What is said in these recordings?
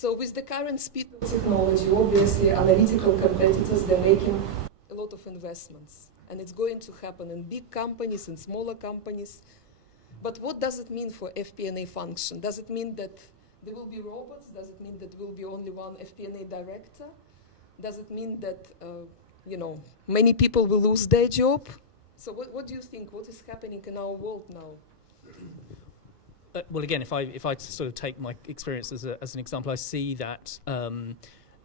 So with the current speed of technology, obviously analytical competitors, they're making a lot of investments. And it's going to happen in big companies and smaller companies. But what does it mean for FP&A function? Does it mean that there will be robots? Does it mean that there will be only one FP&A director? Does it mean that many people will lose their job? So what do you think? What is happening in our world now? Well, again, if I sort of take my experience as an example, I see that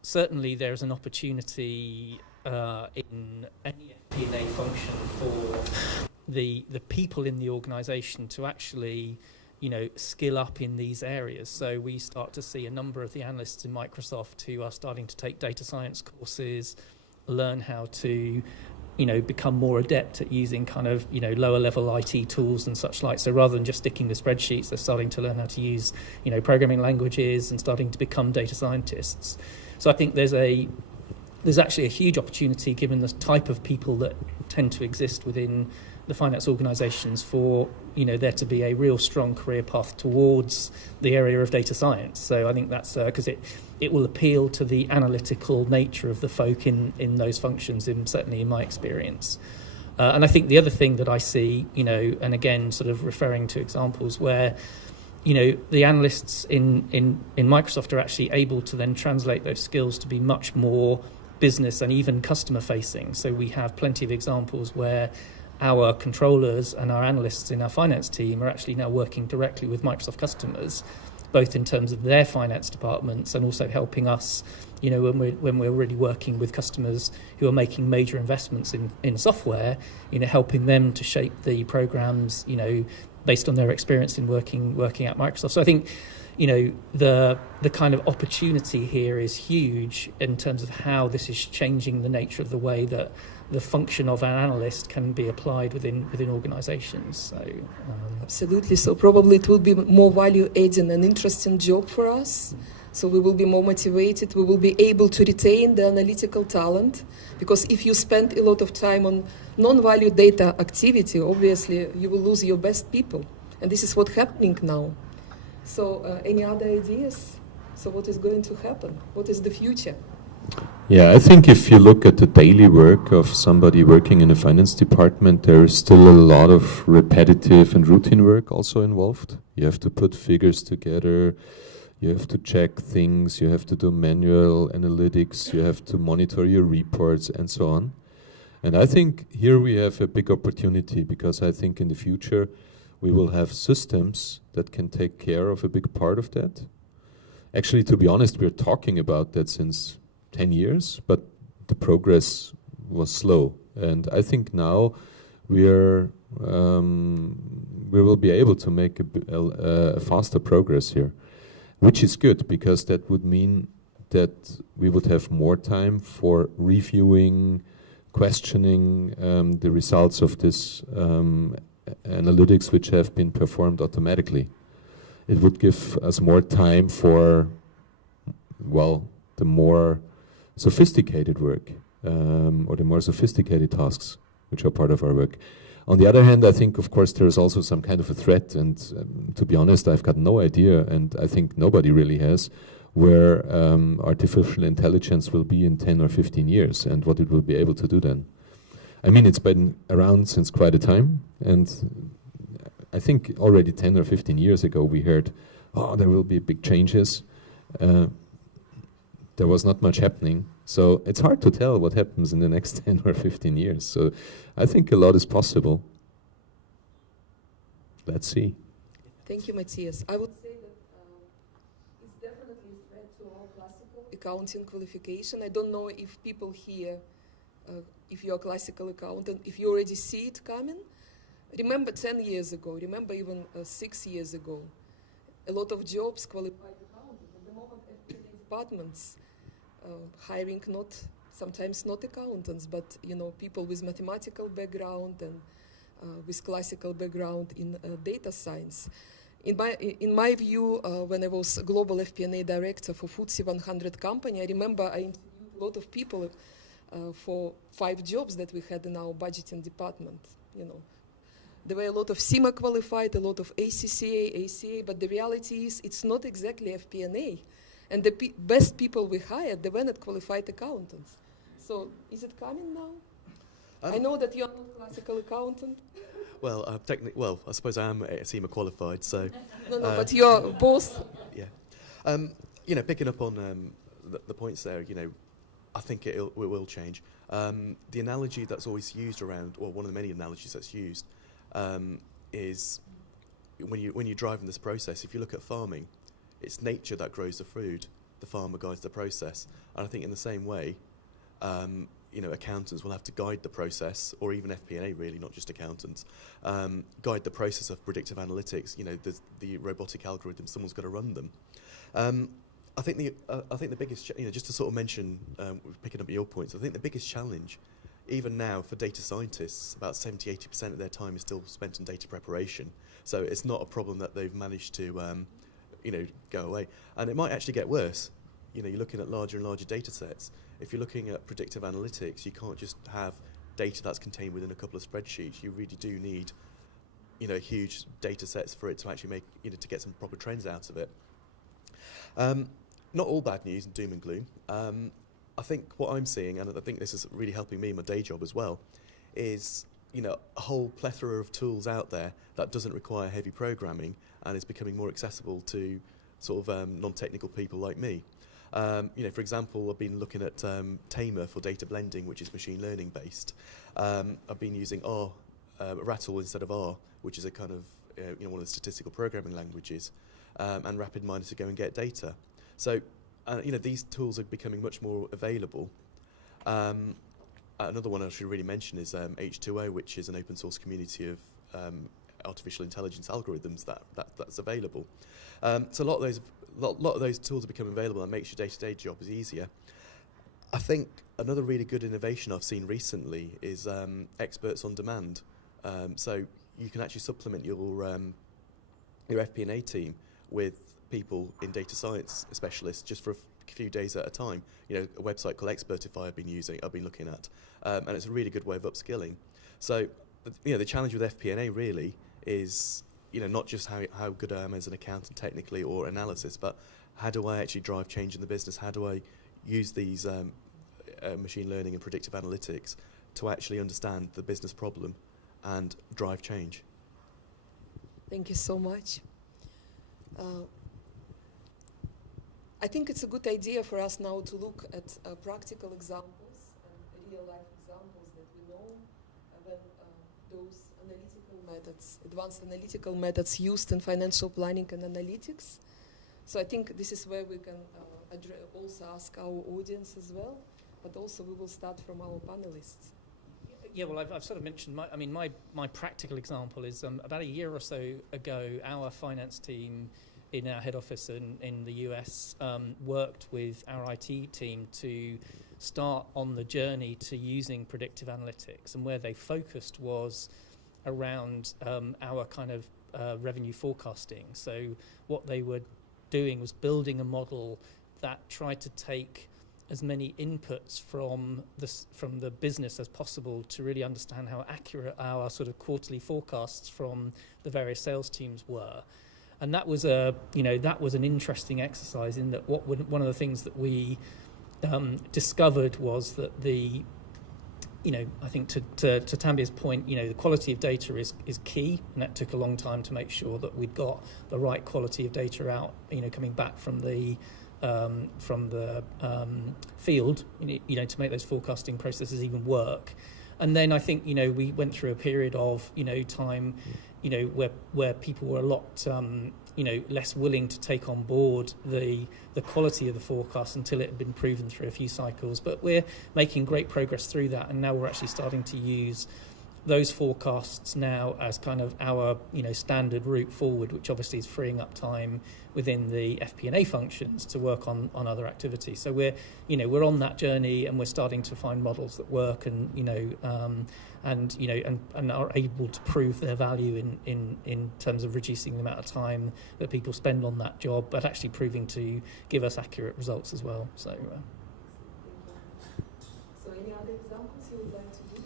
certainly there's an opportunity in any FP&A function for the people in the organisation to actually, skill up in these areas. So we start to see a number of the analysts in Microsoft who are starting to take data science courses, learn how to become more adept at using kind of, lower level IT tools and such like. So rather than just sticking with spreadsheets, they're starting to learn how to use, programming languages and starting to become data scientists. So I think there's actually a huge opportunity, given the type of people that tend to exist within the finance organisations, for there to be a real strong career path towards the area of data science. So I think that's because it will appeal to the analytical nature of the folk in those functions, certainly in my experience. And I think the other thing that I see, and again, sort of referring to examples where, the analysts in Microsoft are actually able to then translate those skills to be much more business and even customer facing. So we have plenty of examples where our controllers and our analysts in our finance team are actually now working directly with Microsoft customers, both in terms of their finance departments and also helping us, when we're really working with customers who are making major investments in software, helping them to shape the programs, based on their experience in working at Microsoft. So I think, the kind of opportunity here is huge in terms of how this is changing the nature of the way that the function of an analyst can be applied within organizations. So absolutely. So probably it will be more value-adding and interesting job for us. So we will be more motivated. We will be able to retain the analytical talent, because if you spend a lot of time on non-value data activity, obviously you will lose your best people. And this is what's happening now. So any other ideas? So what is going to happen? What is the future? Yeah, I think if you look at the daily work of somebody working in a finance department, there is still a lot of repetitive and routine work also involved. You have to put figures together, you have to check things, you have to do manual analytics, you have to monitor your reports and so on. And I think here we have a big opportunity, because I think in the future we will have systems that can take care of a big part of that. Actually, to be honest, we're talking about that since 10 years, but the progress was slow. And I think now we will be able to make a faster progress here, which is good, because that would mean that we would have more time for reviewing, questioning the results of this analytics which have been performed automatically. It would give us more time for, the more sophisticated work, or the more sophisticated tasks which are part of our work. On the other hand, I think, of course, there is also some kind of a threat, and to be honest, I've got no idea, and I think nobody really has, where artificial intelligence will be in 10 or 15 years, and what it will be able to do then. I mean, it's been around since quite a time, and I think already 10 or 15 years ago we heard, there will be big changes. There was not much happening. So it's hard to tell what happens in the next 10 or 15 years. So I think a lot is possible. Let's see. Thank you, Matthias. I would say that it's definitely a threat to our classical accounting qualification. I don't know if people here, if you're a classical accountant, if you already see it coming. Remember 10 years ago, remember even 6 years ago, a lot of jobs qualified accountants. At the moment, FP&A departments hiring sometimes not accountants, but people with mathematical background and with classical background in data science. In my view, when I was global FP&A director for FTSE 100 company, I remember I interviewed a lot of people for 5 jobs that we had in our budgeting department. There were a lot of CIMA qualified, a lot of ACCA, ACA, but the reality is it's not exactly FP&A. And the best people we hired, they were not qualified accountants. So is it coming now? I know that you're not a classical accountant. Well, I suppose I am SEMA qualified, so... No, but you're both... Yeah. Picking up on the points there, I think it will change. The analogy that's always used around, or one of the many analogies that's used, is when you're driving this process, if you look at farming, it's nature that grows the food, the farmer guides the process. And I think in the same way, accountants will have to guide the process, or even FP&A really, not just accountants, guide the process of predictive analytics. The robotic algorithms, someone's got to run them. I think the biggest, just to sort of mention, picking up your points, I think the biggest challenge, even now for data scientists, about 70-80% of their time is still spent on data preparation. So it's not a problem that they've managed to, go away. And it might actually get worse. You're looking at larger and larger data sets. If you're looking at predictive analytics, you can't just have data that's contained within a couple of spreadsheets. You really do need, huge data sets for it to actually make, to get some proper trends out of it. Not all bad news and doom and gloom. I think what I'm seeing, and I think this is really helping me in my day job as well, is a whole plethora of tools out there that doesn't require heavy programming and is becoming more accessible to sort of non-technical people like me. For example, I've been looking at Tamer for data blending, which is machine learning based. I've been using R, Rattle instead of R, which is a kind of one of the statistical programming languages, and RapidMiner to go and get data. So, these tools are becoming much more available. Another one I should really mention is H2O, which is an open source community of artificial intelligence algorithms that's available. So a lot of those tools are becoming available, and makes your day-to-day job easier. I think another really good innovation I've seen recently is experts on demand. So you can actually supplement your FP&A team with people in data science specialists just for a few days at a time. A website called Expertify I've been looking at, and it's a really good way of upskilling. So, the challenge with FP&A really is, not just how good I am as an accountant technically or analysis, but how do I actually drive change in the business? How do I use these machine learning and predictive analytics to actually understand the business problem and drive change? Thank you so much. I think it's a good idea for us now to look at practical examples and real-life examples that we know when those analytical methods, advanced analytical methods used in financial planning and analytics. So I think this is where we can also ask our audience as well, but also we will start from our panelists. Yeah, well, I've sort of mentioned, my practical example is about a year or so ago, our finance team in our head office in the US worked with our IT team to start on the journey to using predictive analytics, and where they focused was around our kind of revenue forecasting. So what they were doing was building a model that tried to take as many inputs from the business as possible to really understand how accurate our sort of quarterly forecasts from the various sales teams were. And that was an interesting exercise in that one of the things that we discovered was that I think to Tanbir's point, the quality of data is key, and that took a long time to make sure that we'd got the right quality of data out, coming back from the field, to make those forecasting processes even work. And then I think, we went through a period of, time, where people were a lot, less willing to take on board the quality of the forecast until it had been proven through a few cycles. But we're making great progress through that, and now we're actually starting to use those forecasts now as kind of our, standard route forward, which obviously is freeing up time within the FP&A functions to work on other activities. So we're on that journey, and we're starting to find models that work, and and are able to prove their value in terms of reducing the amount of time that people spend on that job, but actually proving to give us accurate results as well. So any other examples you would like to do?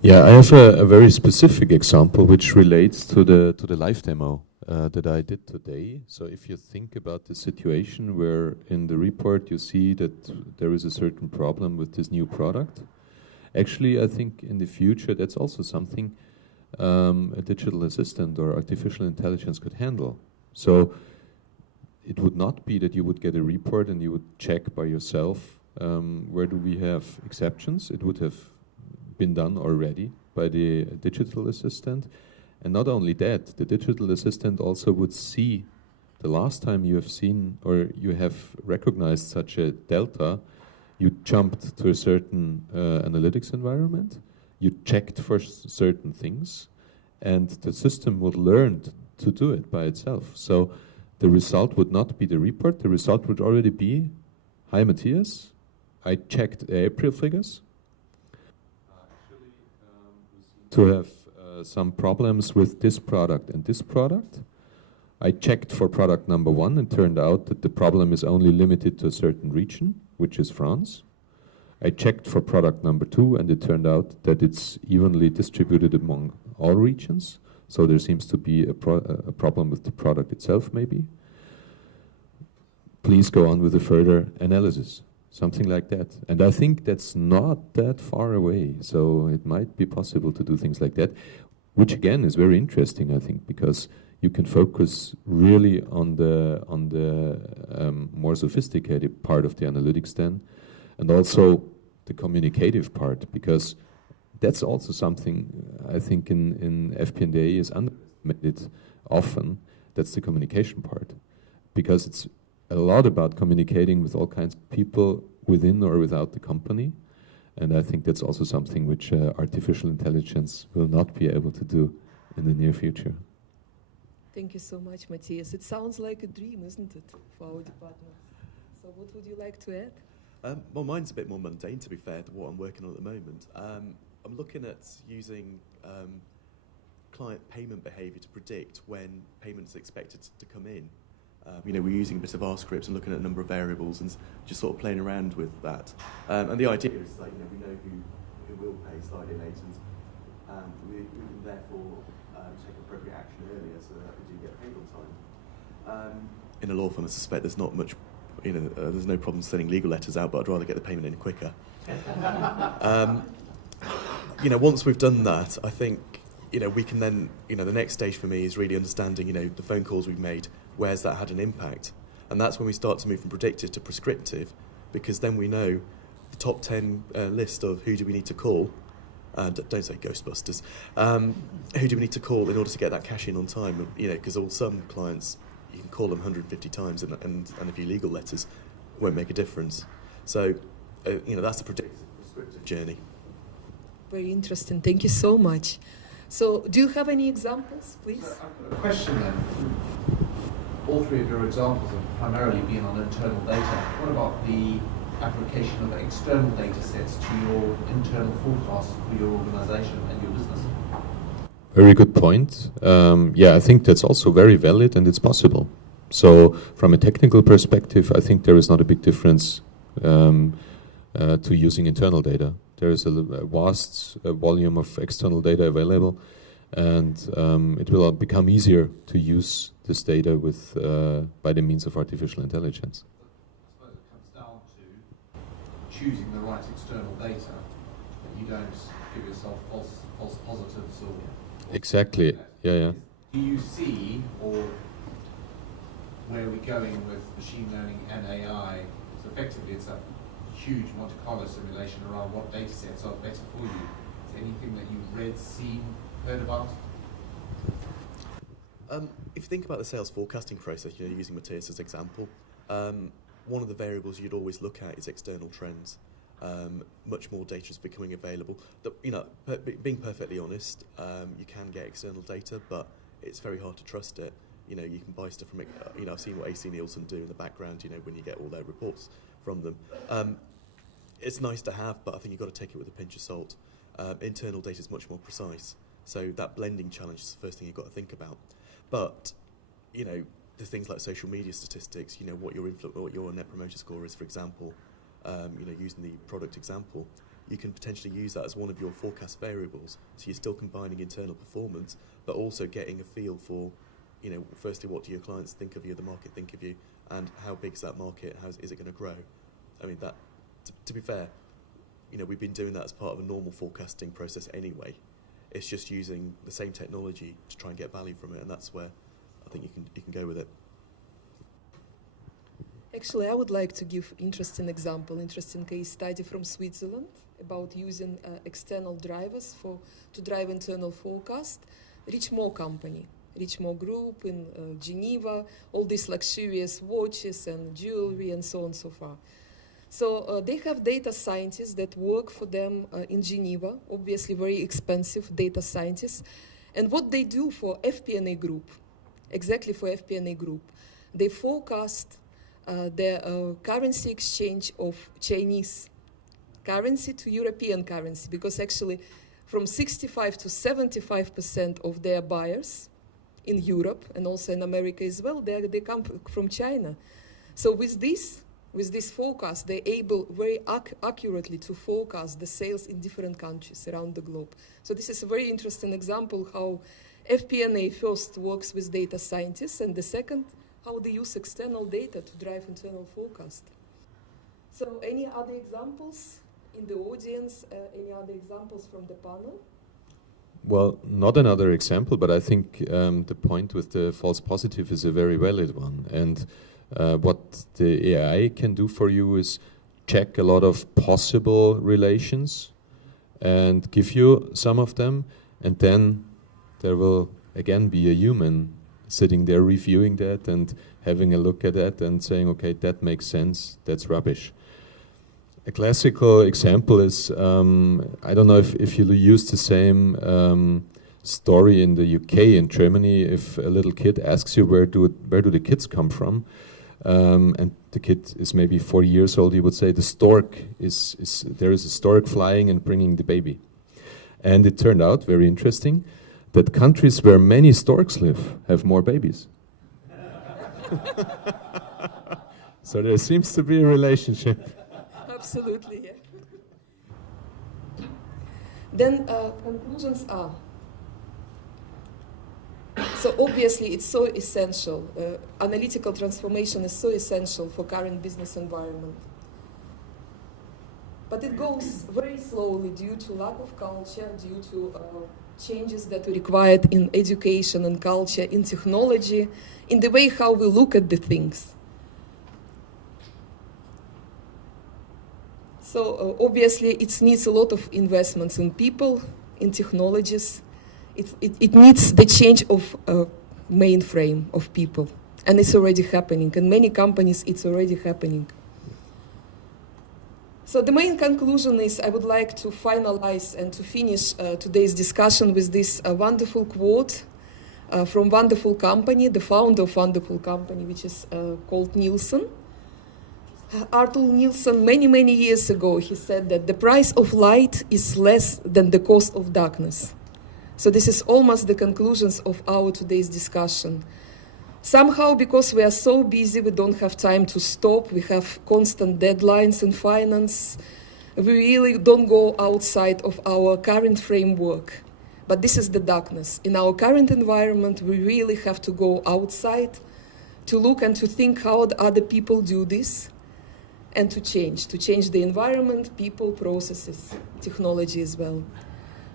Yeah, I have a very specific example which relates to the live demo that I did today. So if you think about the situation where in the report you see that there is a certain problem with this new product, actually I think in the future that's also something a digital assistant or artificial intelligence could handle. So it would not be that you would get a report and you would check by yourself where do we have exceptions. It would have been done already by the digital assistant. And not only that, the digital assistant also would see the last time you have seen or you have recognized such a delta, you jumped to a certain analytics environment, you checked for certain things, and the system would learn to do it by itself. So the result would not be the report, the result would already be, hi Matthias, I checked the April figures. Actually, we seem to have some problems with this product and this product. I checked for product number 1 and turned out that the problem is only limited to a certain region, which is France. I checked for product number 2 and it turned out that it's evenly distributed among all regions. So there seems to be a problem with the product itself maybe. Please go on with a further analysis, something like that. And I think that's not that far away. So it might be possible to do things like that, which again is very interesting, I think, because you can focus really on the more sophisticated part of the analytics then, and also the communicative part, because that's also something I think in FP&A is underestimated often. That's the communication part, because it's a lot about communicating with all kinds of people within or without the company. And I think that's also something which artificial intelligence will not be able to do in the near future. Thank you so much, Matthias. It sounds like a dream, isn't it, for our department? So what would you like to add? Well, mine's a bit more mundane, to be fair, than what I'm working on at the moment. I'm looking at using client payment behaviour to predict when payments are expected to come in. We're using a bit of R scripts and looking at a number of variables and just sort of playing around with that. And the idea is like, we know who will pay slightly late, and we can therefore take appropriate action earlier so that we do get paid on time. In a law firm, I suspect there's not much, there's no problem sending legal letters out, but I'd rather get the payment in quicker. Once we've done that, I think, we can then, the next stage for me is really understanding, the phone calls we've made, where's that had an impact? And that's when we start to move from predictive to prescriptive, because then we know the top 10 list of who do we need to call, don't say Ghostbusters, who do we need to call in order to get that cash in on time? Because some clients, you can call them 150 times and a few legal letters won't make a difference. So, that's the predictive prescriptive journey. Very interesting. Thank you so much. So, do you have any examples, please? So I've got a question then. All three of your examples have primarily been on internal data. What about the application of external data sets to your internal forecast for your organisation and your business? Very good point. I think that's also very valid and it's possible. So from a technical perspective, I think there is not a big difference to using internal data. There is a vast volume of external data available, and it will become easier to use this data with by the means of artificial intelligence. I suppose it comes down to choosing the right external data, that you don't give yourself false positives or... Exactly, yeah. Do you see, or where are we going with machine learning and AI? So effectively it's a huge Monte Carlo simulation around what data sets are better for you. Is there anything that you've read, seen, heard about? If you think about the sales forecasting process, using Matthias as example, one of the variables you'd always look at is external trends. Much more data is becoming available. Being perfectly honest, you can get external data, but it's very hard to trust it. You can buy stuff from it. I've seen what AC Nielsen do in the background. When you get all their reports from them. It's nice to have, but I think you've got to take it with a pinch of salt. Internal data is much more precise, so that blending challenge is the first thing you've got to think about. But the things like social media statistics, what your net promoter score is, for example. Using the product example, you can potentially use that as one of your forecast variables. So you're still combining internal performance, but also getting a feel for you know, firstly, what do your clients think of you, the market think of you, and how big is that market? How is it going to grow? I mean, that to be fair, you know, we've been doing that as part of a normal forecasting process anyway. It's just using the same technology to try and get value from it, and that's where I think you can go with it. Actually, I would like to give interesting example, interesting case study from Switzerland about using external drivers to drive internal forecast. Richemont company, Richemont Group in Geneva, all these luxurious watches and jewelry and so on and so forth. So they have data scientists that work for them in Geneva, obviously very expensive data scientists. And what they do for FP&A group, exactly for FP&A group, they forecast the currency exchange of Chinese currency to European currency, because actually from 65 to 75% of their buyers in Europe and also in America as well, they come from China. So with this forecast, they're able very accurately to forecast the sales in different countries around the globe. So this is a very interesting example how FP&A first works with data scientists, and the second, how they use external data to drive internal forecast. So any other examples in the audience, any other examples from the panel? Well, not another example, but I think the point with the false positive is a very valid one. And what the AI can do for you is check a lot of possible relations and give you some of them, and then there will again be a human sitting there reviewing that and having a look at that and saying, okay, that makes sense, that's rubbish. A classical example is, I don't know if you use the same story in the UK, in Germany, if a little kid asks you where do the kids come from, and the kid is maybe 4 years old, you would say the stork there is a stork flying and bringing the baby. And it turned out, very interesting, that countries where many storks live have more babies. So there seems to be a relationship. Absolutely, yeah. Then conclusions are, so obviously it's so essential, analytical transformation is so essential for current business environment. But it goes very slowly due to lack of culture, due to changes that are required in education and culture, in technology, in the way how we look at the things. So obviously it needs a lot of investments in people, in technologies. It needs the change of mainframe of people. And it's already happening. In many companies, it's already happening. So the main conclusion is I would like to finalize and to finish today's discussion with this wonderful quote from wonderful company, the founder of wonderful company, which is called Nielsen. Arthur Nielsen, many years ago, he said that the price of light is less than the cost of darkness. So this is almost the conclusions of our today's discussion. Somehow, because we are so busy, we don't have time to stop. We have constant deadlines in finance. We really don't go outside of our current framework. But this is the darkness. In our current environment, we really have to go outside to look and to think how other people do this, and to change the environment, people, processes, technology as well.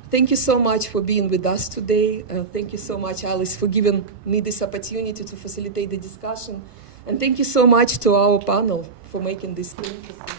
Thank you so much for being with us today. Thank you so much, Alice, for giving me this opportunity to facilitate the discussion. And thank you so much to our panel for making this interesting.